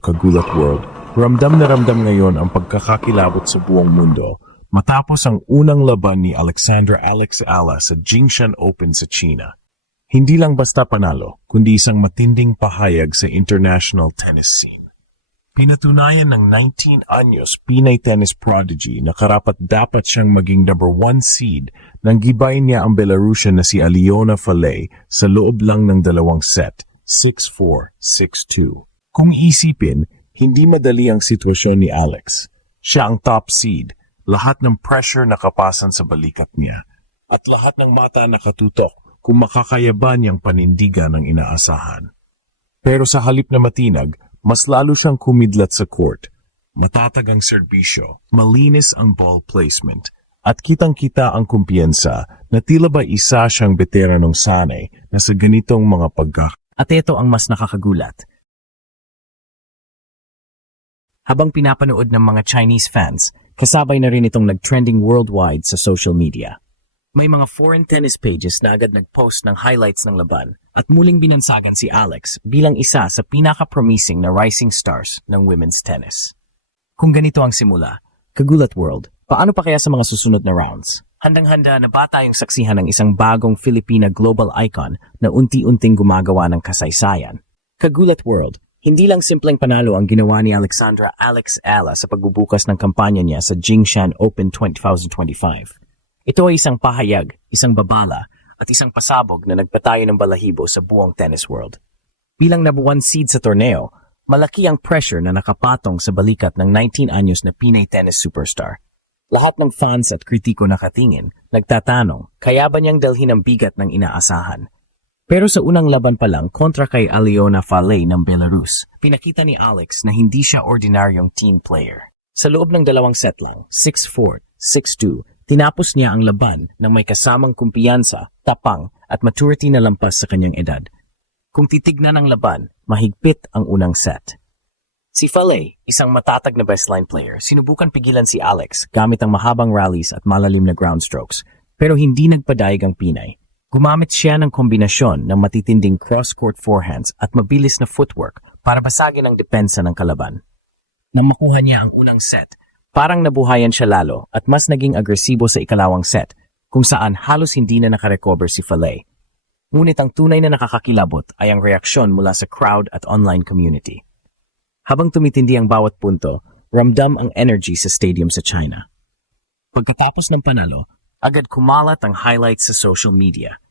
Kagulat World, ramdam na ramdam ngayon ang pagkakakilabot sa buong mundo matapos ang unang laban ni Alexandra Alex Ala sa Jingshan Open sa China. Hindi lang basta panalo, kundi isang matinding pahayag sa international tennis scene. Pinatunayan ng 19 anyos Pinay tennis prodigy na karapat-dapat siyang maging number 1 seed nang gibayin niya ang Belarusian na si Alyona Falay sa loob lang ng dalawang set, 6-4, 6-2. Kung isipin, hindi madali ang sitwasyon ni Alex. Siya ang top seed, lahat ng pressure nakapasan sa balikat niya, at lahat ng mata nakatutok kung makakaya ba niyang panindigan ang inaasahan. Pero sa halip na matinag, mas lalo siyang kumidlat sa court. Matatag ang serbisyo, malinis ang ball placement, at kitang-kita ang kumpiyansa na tila ba isa siyang veteranong sanay na sa ganitong mga At ito ang mas nakakagulat. Habang pinapanood ng mga Chinese fans, kasabay na rin itong nag-trending worldwide sa social media. May mga foreign tennis pages na agad nag-post ng highlights ng laban at muling binansagan si Alex bilang isa sa pinaka-promising na rising stars ng women's tennis. Kung ganito ang simula, Kagulat World, paano pa kaya sa mga susunod na rounds? Handang-handa na ba tayong saksihan ng isang bagong Filipina global icon na unti-unting gumagawa ng kasaysayan? Kagulat World, hindi lang simpleng panalo ang ginawa ni Alexandra Alex Ala sa pagbubukas ng kampanya niya sa Jingshan Open 2025. Ito ay isang pahayag, isang babala, at isang pasabog na nagpatayo ng balahibo sa buong tennis world. Bilang number 1 seed sa torneo, malaki ang pressure na nakapatong sa balikat ng 19 anyos na Pinay tennis superstar. Lahat ng fans at kritiko nakatingin, nagtatanong, kaya ba niyang dalhin ang bigat ng inaasahan? Pero sa unang laban pa lang kontra kay Alyona Falay ng Belarus, pinakita ni Alex na hindi siya ordinaryong team player. Sa loob ng dalawang set lang, 6-4, 6-2, tinapos niya ang laban ng may kasamang kumpiyansa, tapang at maturity na lampas sa kanyang edad. Kung titignan ang laban, mahigpit ang unang set. Si Falay, isang matatag na baseline player, sinubukan pigilan si Alex gamit ang mahabang rallies at malalim na ground strokes, pero hindi nagpadaig ang Pinay. Gumamit siya ng kombinasyon ng matitinding cross-court forehands at mabilis na footwork para basagin ang depensa ng kalaban. Nang makuha niya ang unang set, parang nabuhayan siya lalo at mas naging agresibo sa ikalawang set, kung saan halos hindi na nakarecover si Falay. Ngunit ang tunay na nakakakilabot ay ang reaksyon mula sa crowd at online community. Habang tumitindi ang bawat punto, ramdam ang energy sa stadium sa China. Pagkatapos ng panalo, agad kumalat ang highlights sa social media.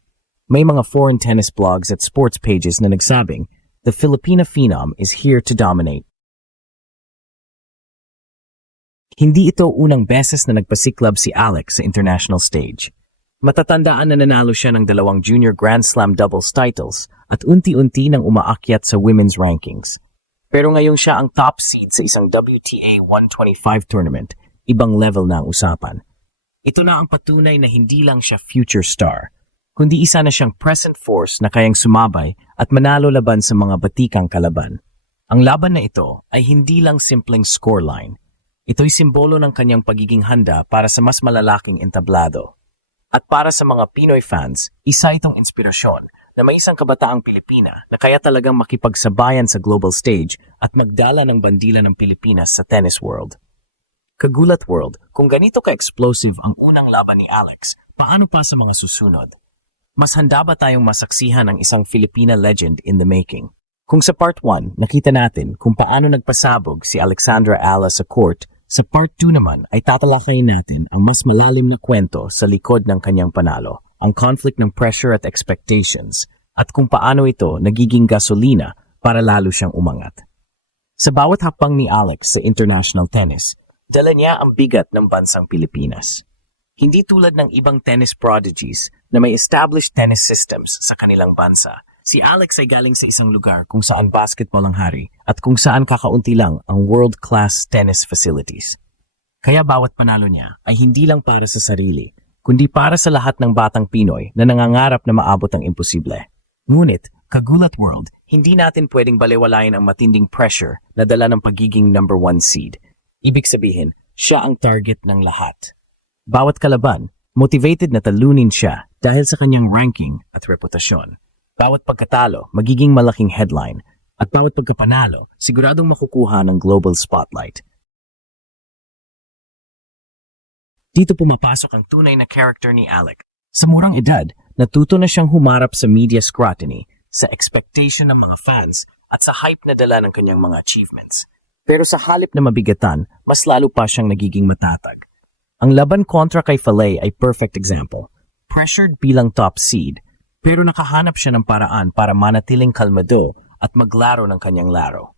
May mga foreign tennis blogs at sports pages na nagsabing, "The Filipina Phenom is here to dominate." Hindi ito unang beses na nagpasiklab si Alex sa international stage. Matatandaan na nanalo siya ng 2 junior Grand Slam doubles titles at unti-unti nang umaakyat sa women's rankings. Pero ngayong siya ang top seed sa isang WTA 125 tournament, ibang level na ang usapan. Ito na ang patunay na hindi lang siya future star, kundi isa na siyang present force na kayang sumabay at manalo laban sa mga batikang kalaban. Ang laban na ito ay hindi lang simpleng scoreline. Ito'y simbolo ng kanyang pagiging handa para sa mas malalaking entablado. At para sa mga Pinoy fans, isa itong inspirasyon na may isang kabataang Pilipina na kaya talagang makipagsabayan sa global stage at magdala ng bandila ng Pilipinas sa tennis world. Kagulat World, kung ganito ka-explosive ang unang laban ni Alex, paano pa sa mga susunod? Mas handa ba tayong masaksihan ang isang Filipina legend in the making? Kung sa part 1, nakita natin kung paano nagpasabog si Alexandra Ala sa court, sa part 2 naman ay tatalakayin natin ang mas malalim na kwento sa likod ng kanyang panalo, ang conflict ng pressure at expectations, at kung paano ito nagiging gasolina para lalo siyang umangat. Sa bawat hakbang ni Alex sa international tennis, dala niya ang bigat ng bansang Pilipinas. Hindi tulad ng ibang tennis prodigies na may established tennis systems sa kanilang bansa. Si Alex ay galing sa isang lugar kung saan basketball ang hari at kung saan kakaunti lang ang world-class tennis facilities. Kaya bawat panalo niya ay hindi lang para sa sarili, kundi para sa lahat ng batang Pinoy na nangangarap na maabot ang imposible. Ngunit, Kagulat World, hindi natin pwedeng balewalayin ang matinding pressure na dala ng pagiging number 1 seed. Ibig sabihin, siya ang target ng lahat. Bawat kalaban, motivated na talunin siya dahil sa kanyang ranking at reputasyon. Bawat pagkatalo, magiging malaking headline At bawat pagkapanalo, siguradong makukuha ng global spotlight. Dito pumapasok ang tunay na character ni Alex. Sa murang edad, natuto na siyang humarap sa media scrutiny, sa expectation ng mga fans, at sa hype na dala ng kanyang mga achievements. Pero sa halip na mabigatan, mas lalo pa siyang nagiging matatag. Ang laban kontra kay Falay ay perfect example. Pressured bilang top seed, pero nakahanap siya ng paraan para manatiling kalmado at maglaro ng kanyang laro.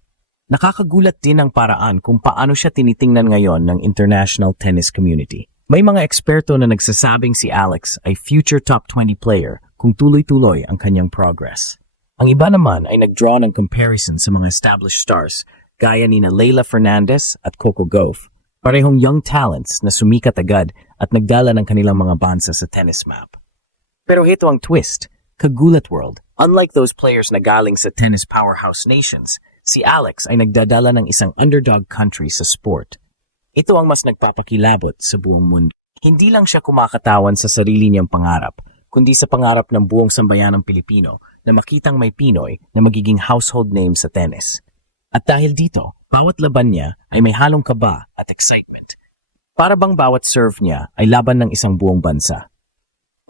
Nakakagulat din ang paraan kung paano siya tinitingnan ngayon ng international tennis community. May mga eksperto na nagsasabing si Alex ay future top 20 player kung tuloy-tuloy ang kanyang progress. Ang iba naman ay nag-draw ng comparison sa mga established stars gaya ni Leylah Fernandez at Coco Gauff, parehong young talents na sumikat agad at nagdala ng kanilang mga bansa sa tennis map. Pero ito ang twist, kagulat world. Unlike those players na galing sa tennis powerhouse nations, si Alex ay nagdadala ng isang underdog country sa sport. Ito ang mas nagpapakilabot sa buong mundo. Hindi lang siya kumakatawan sa sarili niyang pangarap, kundi sa pangarap ng buong sambayanang Pilipino na makitang may Pinoy na magiging household name sa tennis. At dahil dito, bawat laban niya ay may halong kaba at excitement. Para bang bawat serve niya ay laban ng isang buong bansa.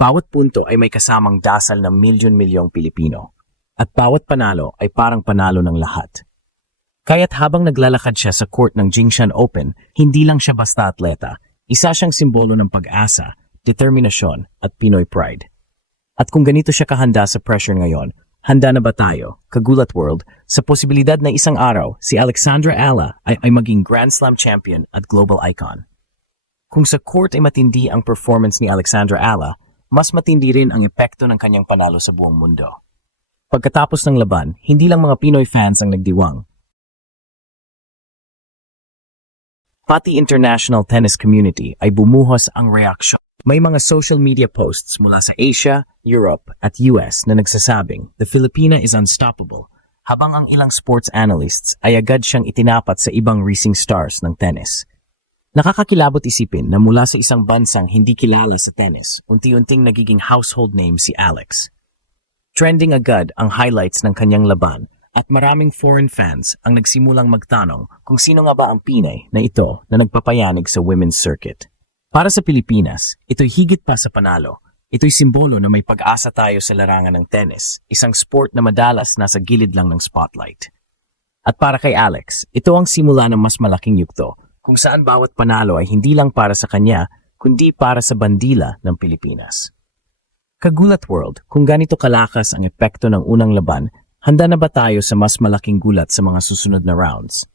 Bawat punto ay may kasamang dasal ng milyon-milyong Pilipino. At bawat panalo ay parang panalo ng lahat. Kaya't habang naglalakad siya sa court ng Jingshan Open, hindi lang siya basta atleta, isa siyang simbolo ng pag-asa, determinasyon at Pinoy pride. At kung ganito siya kahanda sa pressure ngayon, handa na ba tayo, kagulat world, sa posibilidad na isang araw si Alexandra Ala ay maging Grand Slam champion at global icon? Kung sa court ay matindi ang performance ni Alexandra Ala, mas matindi rin ang epekto ng kanyang panalo sa buong mundo. Pagkatapos ng laban, hindi lang mga Pinoy fans ang nagdiwang. Pati international tennis community ay bumuhos ang reaksyon. May mga social media posts mula sa Asia, Europe at US na nagsasabing the Filipina is unstoppable, habang ang ilang sports analysts ay agad siyang itinapat sa ibang rising stars ng tennis. Nakakakilabot isipin na mula sa isang bansang hindi kilala sa tennis, unti-unting nagiging household name si Alex. Trending agad ang highlights ng kanyang laban at maraming foreign fans ang nagsimulang magtanong kung sino nga ba ang Pinay na ito na nagpapayanig sa women's circuit. Para sa Pilipinas, ito'y higit pa sa panalo. Ito'y simbolo na may pag-asa tayo sa larangan ng tennis, isang sport na madalas nasa gilid lang ng spotlight. At para kay Alex, ito ang simula ng mas malaking yugto, kung saan bawat panalo ay hindi lang para sa kanya, kundi para sa bandila ng Pilipinas. Kagulat world, kung ganito kalakas ang epekto ng unang laban, handa na ba tayo sa mas malaking gulat sa mga susunod na rounds?